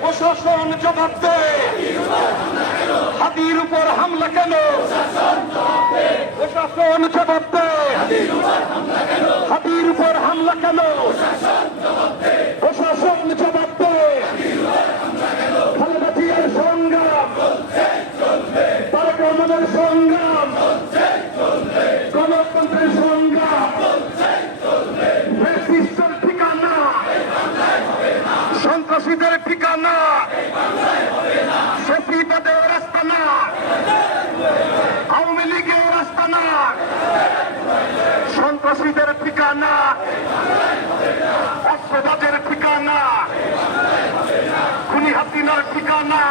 প্রশাসন জবাব দে। হাতির উপর হামলা কেন? প্রশাসন জবাব দে। হাতির উপর হামলা কেন? প্রশাসন জবাব দে। খালেদা জিয়ার সংগ্রাম, তারেক সংগ্রাম সন্ত্রাসীদের ঠিকানা। সফিবাদের রাস্তা না। আওয়ামী লীগের রাস্তা না। সন্ত্রাসীদের ঠিকানা। অস্ত্রবাদের ঠিকানা। খুনি হাতিনার ঠিকানা।